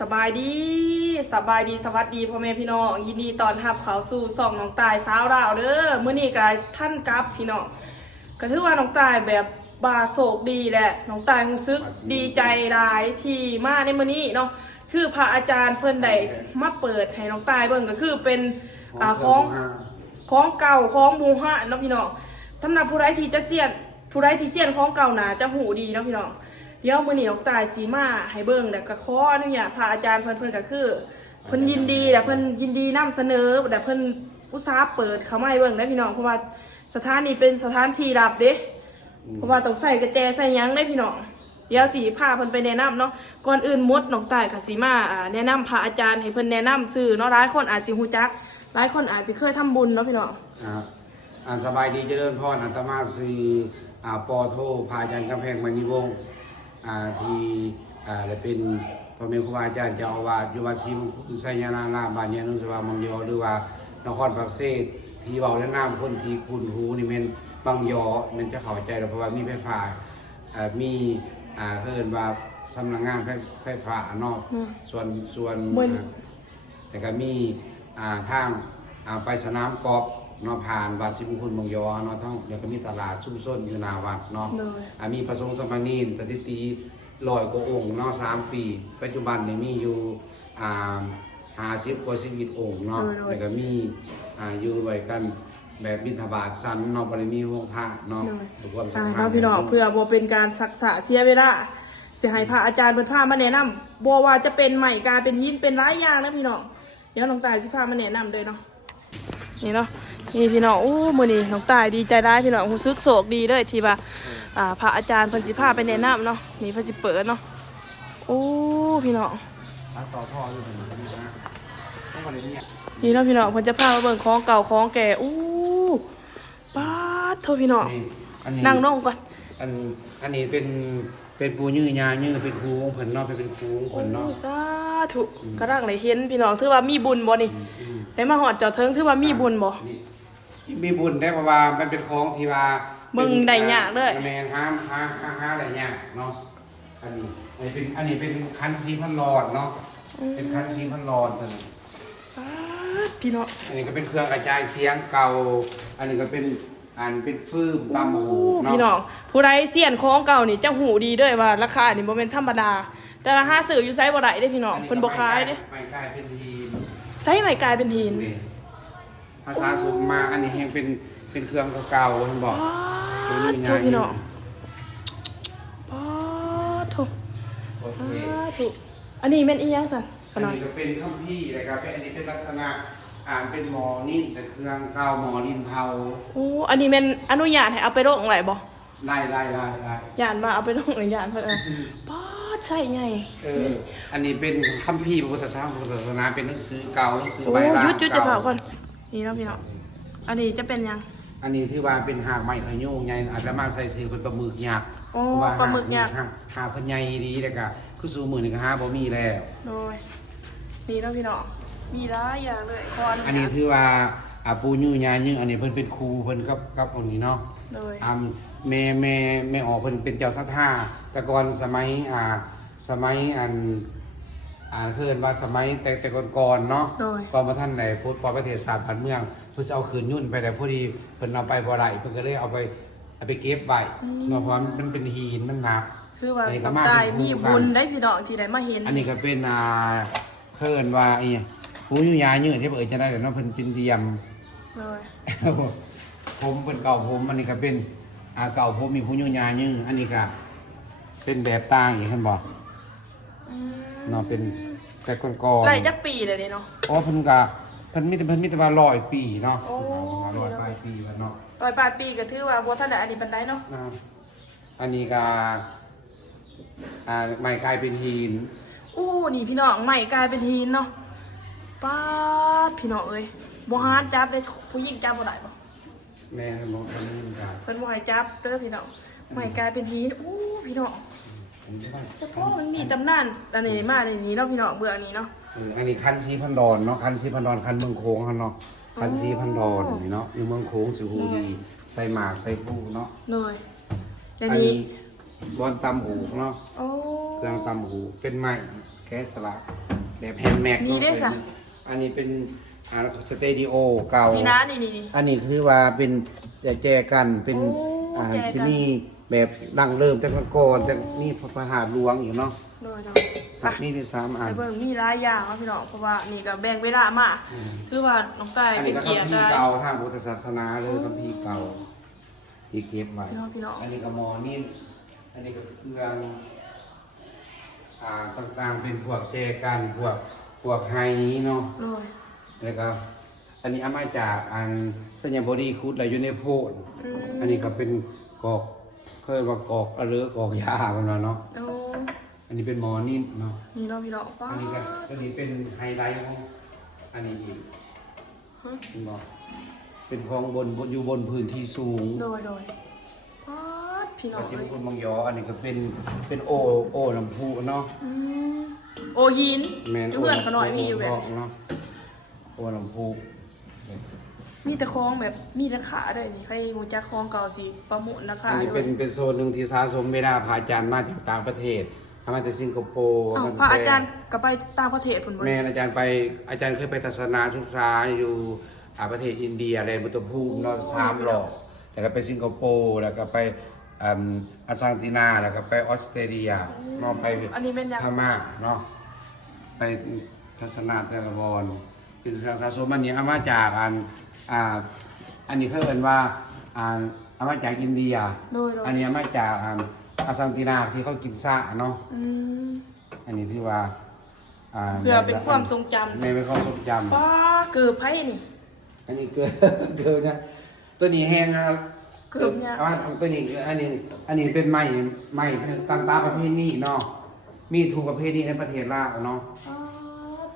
สบายดีสบายดีสวัสดีพ่อแม่พี่น้องยินดีต้อนรับเข้าสู่ช่องน้องตายสาวดาวเด้อมื้อนี้ก็ท่านกลับพี่น้องก็ถือว่าน้องตายแบบบาโศกดีแหละน้องตายรู้สึกดีใจหลายที่มาในมื้อนี้เนาะคือพระอาจารย์เพิ่นได้มาเปิดให้น้องตายเบิ่งก็คือเป็นของเก่าของบูฮะเนาะพี่น้องสำหรับผู้ใดที่จะเสียนผู้ใดที่เสียนของเก่าน่ะจะหูดีเนาะพี่น้องเดี๋ยวมื้อนี้น้องตายสีมาให้เบิ่งแล้วก็ขออนุญาตพระอาจารย์เพิ่นก็คือเพิ่นยินดีแต่เพิ่นยินดีนำเสนอแต่เพิ่นอุตส่าห์เปิดเข้ามาให้เบิ่งได้พี่น้องเพราะว่าสถานนี้เป็นสถานที่ลับเด้เพราะว่าต้องใส่กระแจใส่หยังได้พี่น้องเดี๋ยวสีพาเพิ่นไปแนะนำเนาะก่อนอื่นมดน้องตายก็สิมาแนะนำพระอาจารย์ให้เพิ่นแนะนำชื่อเนาะหลายคนอาจสิฮู้จักหลายคนอาจสิเคยทำบุญเนาะพี่น้องสบายดีเจริญพรอาตมาสีปอโทพาอาจารย์กำแพงมณีวงศ์ที่ได้เป็นพระเมรุครูบาอาจารย์เจ้าอาวาสอยู่วัดศรีมงคลไสยนารามบ้านยานุสวามังยอหรือว่านครปากเสดที่เบาและน้ำคนที่คุณหูนี่เป็นบางยอมันจะเข้าใจเพราะว่ามีไฟฟ้ามีเอิ้นว่าสำนักงานไฟฟ้าเนาะส่วนแต่ก็มีทางไปสนามกอล์ฟเนาะผ่านวัดศรีมงคลบางยอเนาะทั้งแล้วก็มีตลาดชุมชนอยู่หน้าวัดเนาะมีพระสงฆ์สมณีนตติตี100 กว่าองค์เนาะ3 ปีปัจจุบันนี่มีอยู่50 กว่าชีวิตองค์เนาะแล้วก็มีอยู่ด้วยกันแบบบิณฑบาตสันเนาะบ่ได้มีวงพระเนาะทุกคนสำคัญพี่น้องเพื่อบ่เป็นการศักษาเสียเวลาสิให้พระอาจารย์เพิ่นพามาแนะนำบ่ว่าจะเป็นใหม่กลายเป็นหินเป็นหลายอย่างนะพี่น้องเดี๋ยวน้องตายสิพามาแนะนำเลยเนาะนี่เนาะนี่พี่น้องมื้อนี้น้องตายดีใจได้พี่น้องรู้สึกโศกดีเลยที่ว่าพระอาจารย์เพิ่นสิพาไปแนะนำเนาะนี่เพิ่นสิเปิดเนาะพี่น้องต่อพ่ออยู่ตรงนี้นะต้องมาเลยเนี่ยนี่เนาะพี่น้องเพิ่นจะพามาเบิ่งของเก่าของแก่ป๊าดโทพี่น้องนั่งน้องก่อนอันนี้เป็นปูยื้อยายื้อเป็นครูของเพิ่นเนาะเป็นครูของเพิ่นเนาะสาธุกระดังได้เห็นพี่น้องถือว่ามีบุญบ่นี่ได้มาฮอดเจ้าเทิงถือว่ามีบุญบ่มีบุญได้เพราะว่ามันเป็นของที่ว่ามึงได้ยากเลยแม่นห้าได้ยากเนาะอันนี้เป็นคันสีพันหลอดเนาะเป็นคันสีพันหลอดนั่นพี่น้องอันนี้ก็เป็นเครื่องกระจายเสียงเก่าอันนี้ก็เป็นฟืมตำหูเนาะพี่น้องผู้ใดเสียนของเก่านี่จะหูดีด้วยว่าราคานี่บ่แม่นธรรมดาแต่ว่าหาซื้ออยู่ไสบ่ได้เด้พี่น้องเพิ่นบ่ขายเด้ไม่กลายเป็นทีนไสไม่กลายเป็นทีนภาษาสุมาอันนี้แฮงเป็นเครื่องเก่าๆเพิ่นบอกโทษพี่น้องโทษอันนี้แม่นอีหยังซั่นอันนี้ก็เป็นคัมภีร์นะครับอันนี้เป็นลักษณะเป็นหมอนิ่นแต่เครื่องเก่าหมอดินเผาอันนี้แม่นอนุญาตให้เอาไปโรงไหนบ่ได้ญาติมาเอาไปโรงญาติเพิ่นป๊าดใช่ไงอันนี้เป็นคัมภีร์พระพุทธศาสนาเป็นหนังสือเก่าหนังสือใบลานยุดจะเผาก่อนนี่เนาะพี่น้องอันนี้จะเป็นยังอันนี้ที่ว่าเป็นหากไม้ขยุ่งไงอาจจะมาใส่ซื้อเป็นปลาหมึกยักษ์ปลาหมึกยักษ์หากคนใหญ่ดีแต่ก็คือสูมือหนึ่งก็หาบ่มีแล้วโดยนี่เนาะพี่น้องมีหลายอย่างเลยอันนี้ที่ว่าปูยุ่งยายุ่งอันนี้เพิ่นเป็นครูเพิ่นกับคนนี้เนาะโดยแม่ออกเพิ่นเป็นเจ้าศรัทธาแต่ก่อนสมัยเพิ่นว่าสมัยแต่ก่อนเนาะก่อนมาท่านไหนพุทธพอประเทศศาสตร์บ้านเมืองเพิ่นจะเอาคืนยุ่นไปแต่พอดีเพิ่นเอาไปบ่ได้เพิ่นก็เลยเอาไปเก็บไว้เพราะว่ามันเป็นหินมันหนักคือว่าตายมีบุญได้พี่น้องที่ได้มาเห็นอันนี้ก็เป็นเพิ่นว่าปูยุ่งยายุ่งที่จะได้แต่เนาะเพิ่นเป็นเดียมเลยผมเป็นเก่าผมอันนี้ก็เป็นเก่าผมมีผู้ยุ่งยายุ่งอันนี้ก็เป็นแบบต่างอีกท่านบอกเนาะเป็นแต่ก่อนไล่จักปีเลยเนาะเพิ่นมีแต่ว่า100 ปีเนาะ100 ปลายปีแล้วเนาะ100 ปลายปีก็ถือว่าบ่ทันได้อันนี้ปานใดเนาะอันนี้ก็ไม้กลายเป็นหินนี่พี่น้องไม้กลายเป็นหินเนาะป๊าดพี่น้องเอ้ยบ่ฮาดจับได้ผู้หญิงจับบ่ได้บ่แม่บ่ทันนี่ครับเพิ่นบ่ให้จับเด้อพี่น้องไม้กลายเป็นหินพี่น้องเฉพาะมันมีตำนานอันนี้มาในนี้เนาะพี่น้องเบื่ออันนี้เนาะอันนี้คันสีพันดอนเนาะคันสีพันดอนคันเมืองโค้งเนาะคันสีพันดอนนี่เนาะอยู่เมืองโค้งสิหูดีใส่หมากใส่ปูเนาะเลยแล้วนี้บอนตำหูเนาะเครื่องตำหูเป็นไม้แกะสลัก แบบแฮนด์แม็ก นี่ได้จ้ะ อันนี้เป็นสเตดิโอเก่า นี่นะนี่ อันนี้คือว่าเป็นแจกันเป็น โอ้แจกัน ที่นี่แบบดังเริ่มแต่ก่อนแต่นี่พระหาดหลวงอีกเนาะ โดย ครับนี่ที่3อัน ไปเบิ่งมีหลายอย่างเนาะพี่น้องเพราะว่านี่ก็แบ่งเวลามาถือว่าน้องตาย อัน เป็ นี้ น ก็ เกียรติ คัมภี ได้ ร์เก่าทางพุทธศาสนาเลยคัมภีร์เก่าที่เก็บไว้ พี่น้อง อันนี้ก็หมอนี่อันนี้ก็เครื่องต่างๆเป็นพวกแจกันพวกไฮเนาะ โดย แล้วก็อันนี้เอามาจากสัญญาบอดี้คูดอะไรอยู่ในโพดอันนี้ก็เป็นกอกเคยว่ากอกอะไรกอกยาประมาณเนาะ โอ้ อันนี้เป็นหมอนี่เนาะ นี่เนาะพี่น้องฟ้า อันนี้ก็ตัวนี้เป็นไฮไลท์ของอันนี้อีก ฮะ คุณบอกเป็นของบนอยู่บนพื้นที่สูง โดยฟ้าพี่น้อ ก็ ง สิบ เลย คนบางยออันนี้ก็เป็นโอลำพูเนาะ โอหิน แมน เพื่อนเขาหน่อยมีอยู่แบบ เนาะโอลำพู มีแต่คลองแบบมีราคาด้วยนี่ใครหูจักคลองเก่าสิประมูลราคา อันนี้ ด้ว เป็ ย นโซนหนึ่งที่สะสมไม่ได้พาอาจารย์มาจากต่างประเทศมาจากสิงคโปร์ อ้าว ม พระอาจารย์ก็ไปต่างประเทศพุ่นบ่ แม่อาจารย์เคยไปทัศนศึกษาอยู่ประเทศอินเดียอะไรบุตรภูมิเนาะ3 รอบแล้วก็ไปสิงคโปร์แล้วก็ไปอาร์เจนตินาแล้วก็ไปออสเตรเลียเนาะไป อันนี้เป็นยัง พม่าเนาะไปทัศนาแต่ละบอลเป็นสะสมอันนี้เอามาจากอันนี้เขาเอ่ยว่าเอามาจากอินเดีย โดย อันนี้เอามาจากอาร์เจนตินาที่เขากินซ่าเนาะ อืม อันนี้ที่ว่าเพื่อเป็นความทรงจำ ไม่เป็นความทรงจำ ป้าเกือบไพ่นี่ อันนี้เกิด เกิดนะตัวนี้แห้งนะ เกือบเนี่ย ตัวนี้อันนี้เป็นไม้ตามประเภทนี้เนาะมีถูกประเภทนี้ในประเทศลาวเนาะ อ๋อ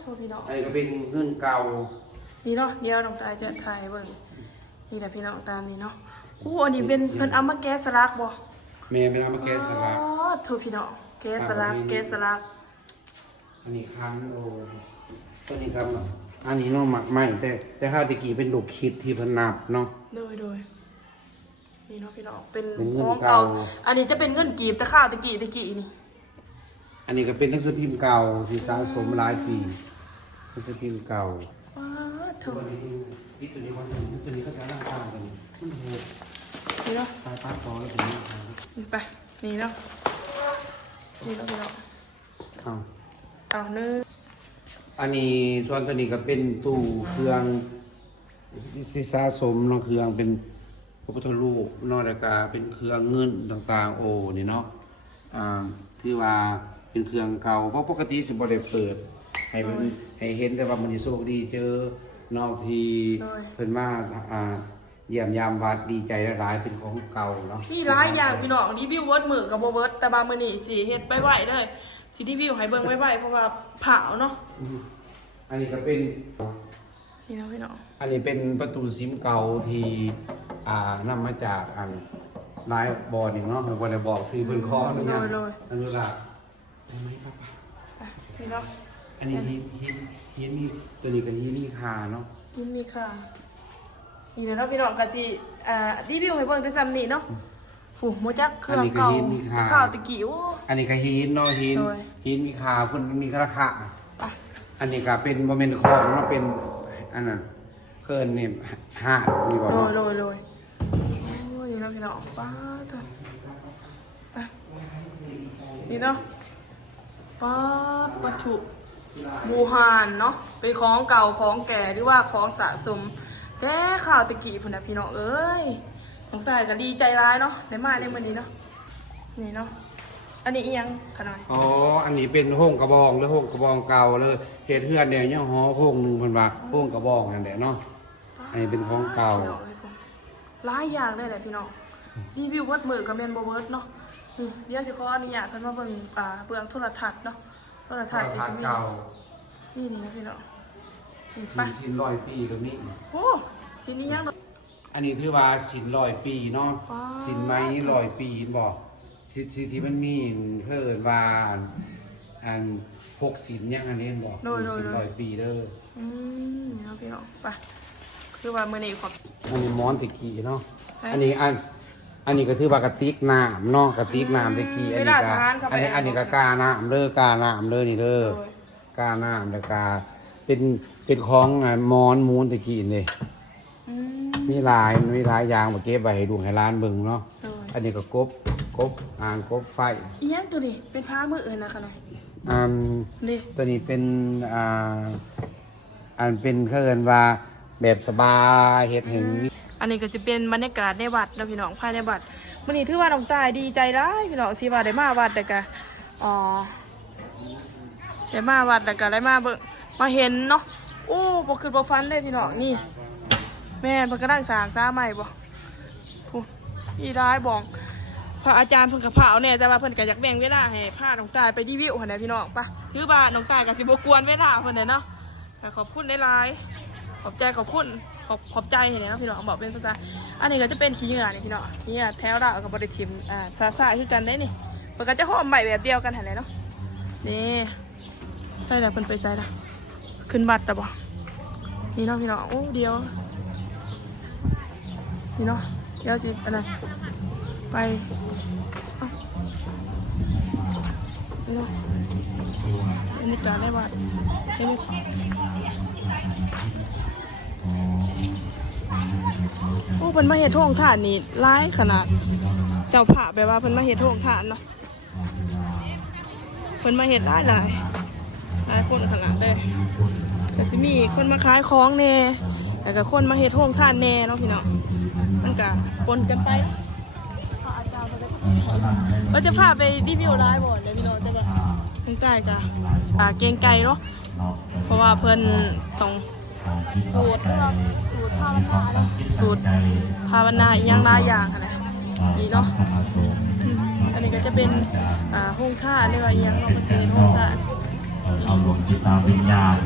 โทษพี่น้อง อันนี้ก็เป็นเงินเก่า นี่เนาะเดี๋ยวน้องตายจะถ่ายเบิ่งนี่แหละพี่น้องตามนี่เนาะอู้อันนี้เป็นเพิ่นเอามาแกะสลักบ่ แม่เป็นเอามาแก้สลัก อ๋อโทษพี่น้องแกะสลักแกะสลัก อันนี้ค้างโลตัวนี้ครับอันนี้เนาะหมักไม้แต่ข้าวตะกี้เป็นลูกคิดที่เพนนับเนาะ โดยนี่เนาะพี่น้องเป็น เป็นเงิ ข น องเก่า เก่า อันนี้จะเป็นเงินกีบแต่ข้าวตะกี้นี่ อันนี้ก็เป็นหนังสือพิมพ์เก่าที่สะสมหลายปีหนังสือพิมพ์เก่า ว้าโถ ตัวนี้ก็สาระต่างกันขึ้นโหด นี่เนาะ ตายป้าต่อแล้วถึงนะครับ ไปนี่เนาะพี่น้อง อ้าว เอาเนื้อ อันนี้ส่วนตัวนี้ก็เป็นตู้เครื่องที่สะสมเนาะเครื่องเป็นพระพุทธรูปเนาะแล้วก็เป็นเครื่องเงินต่างๆโอ้นี่เนาะที่ว่าเป็นเครื่องเก่าเพราะปกติสิบ่ได้เปิดให้เห็นแต่ว่ามันสิโชคดีเจอนอกที่เพิ่นมาเยี่ยมยามวัดดีใจหลายๆเป็นของเก่าเนาะ มีหลายอย่างพี่น้องรีวิวเวิร์ดมือกับโบเวิร์ดแต่บางมื้อนี่สิเฮ็ดไปไหวเด้อสิรีวิวให้เบิ่งไว้เพราะว่าเผาเนาะ อันนี้ก็เป็น นี่เนาะพี่น้อง อันนี้เป็นประตูซิมเก่าที่นำมาจากนายบอลนี่เนาะบอลได้บอกซื้อเพิ่นคออนุญาตอนุรักษ์ทำไมป้า ไปนี่เนาะ อันนี้หินมีตัวนี้ก็หินมีคาเนาะ กินมีค่ะนี่เนาะพี่น้องก็สิรีวิวให้เบิ่งแต่ซ้ำนี่เนาะฟูโมจักเครื่องเก่าข้าวตะกี้โอ้ อันนี้ก็หินเนาะหิน โดย หินมีคาเพิ่นมีราคา ไป อันนี้ก็เป็นบ่แม่นของเนาะเป็นอันนั้นเพิ่นนี่หาดนี่บ่ โร เนาะ ยโอ้ยนี่เนาะพี่น้องป้าตัวไปนี่เนาะป้าวัตถุบูฮานเนาะเป็นของเก่าของแก่หรือว่าของสะสมแต่ข่าวตะกี้พุ่นน่ะพี่น้องเอ้ยน้องตายก็ดีใจร้ายเนาะได้มาในมื้อนี้เนาะนี่เนาะอันนี้อีหยังขนาด อ๋ออันนี้เป็นห้องกระบองหรือห้องกระบองเก่าเลยเฮ็ดเฮือนเนี่ยยังหอห้องหนึงเพิ่นว่าห้องกระบองนั่นแหละเนาะ อันนี้เป็นของเก่า หลายอย่างเลยแหละพี่น้องรีวิววัดมือกับเมนโบเวิร์ดเนาะนี่เดี๋ยวสิขออนุญาตเพิ่นมาเบิ่งเบื้องโทรทัศน์เนาะโทรทัศน์ ทานเก่า นี่นะพี่น้องสิน สิ ไป นสินร้อยปีก็มี โอ้สินนี้ยังเนาะ อันนี้ถือว่าสินร้อยปีเนาะ ว้าว สินไม้ร้อยปีบอกสิที่มันมีเพิ่นว่าอันพกสินยังอันนี้บอกมีสินร้อยปีเด้อ นี่เนาะพี่น้องไปคือว่ามื้อนี้ขอบ อันนี้ม้อนตะกี้เนาะ เฮ้ย อันนี้ก็ถือว่ากระติกน้ำเนาะกระติกน้ำตะกี้อันนี้ก็ เวลาทานเข้าไป อันนี้ก็กาน้ำเด้อกาน้ำเด้อนี่เด้อ โดย กาน้ำแล้วก็เป็นของมอนมูนตะกี้นี่ อืม มีหลายอย่างมาเก็บไว้ให้ลูกให้หลานเบิ่งเนาะ โดย อันนี้ก็กบอ่างกบไฟ อีหยังตัวนี้เป็นผ้ามืออื่นนะคะน้อง อัน นี่ ตัวนี้เป็นอันเป็นเขาเอิ้นว่าแบบสบายเฮ็ดให้มี อันนี้ก็จะเป็นบรรยากาศในวัดนะพี่น้องภายในวัดมื้อนี้ถือว่าน้องตายดีใจร้ายพี่น้องที่ว่าได้มาวัดแต่ก็อ๋อได้มาวัดแต่ก็ได้มาเบิ่งมาเห็นเนาะโอ้บ่คือบ่ฟันได้พี่น้องนี่แม่นเพิ่นก็นั่งสร้างซาใหม่บ่พูดอีร้ายบอกพระอาจารย์เพิ่นก็พาเอาแน่แต่ว่าเพิ่นก็อยากแบ่งเวลาให้พาน้องตายไปรีวิวหั่นน่ะพี่น้องปะถือว่าน้องตายก็สิบ่กวนเวลาเพิ่นน่ะเนาะก็ขอบคุณหลายๆขอบใจขอบคุณขอบใจเห็นไหมพี่น้องบอกเป็นภาษาอันนี้ก็จะเป็นขี้เหงื่อนี่พี่น้องขี้เหงื่อแถวเรากับบริชิมซาที่กันได้นี่มันก็จะหอมใบแบบเดียวกันเห็นไหมเนาะนี่ใส่แล้วเพิ่นไปใส่ละขึ้นบัตรแต่บ่นี่เนาะพี่น้องโอ้เดียวนี่เนาะเดี๋ยวสิอันนั้นไปนี่เนาะอันนี้การได้บัตรนี่โอ้เพิ่นมาเฮ็ดโรงทานนี่ร้ายขนาดเจ้าผ่าแบบว่าเพิ่นมาเฮ็ดโรงทานเนาะเพิ่นมาเฮ็ดหลายคนขนาดเลยก็สิมีคนมาขายของแน่แล้วก็คนมาเฮ็ดโรงทานแน่เนาะพี่น้องมันก็ปนกันไปก็จะพาไปรีวิวร้ายบ่เลยพี่น้องแต่ว่าทางใต้ก็เกรงไก่เนาะเพราะว่าเพิ่นต้องสูตรภาวนาอีกอย่างหลายอย่างค่ะนะนี่เนาะอันนี้ก็จะเป็นห้องท่าเรียกว่าอีกอย่างเนาะมันจะเป็นห้องท่า เอาลงที่ตามวิญญาณ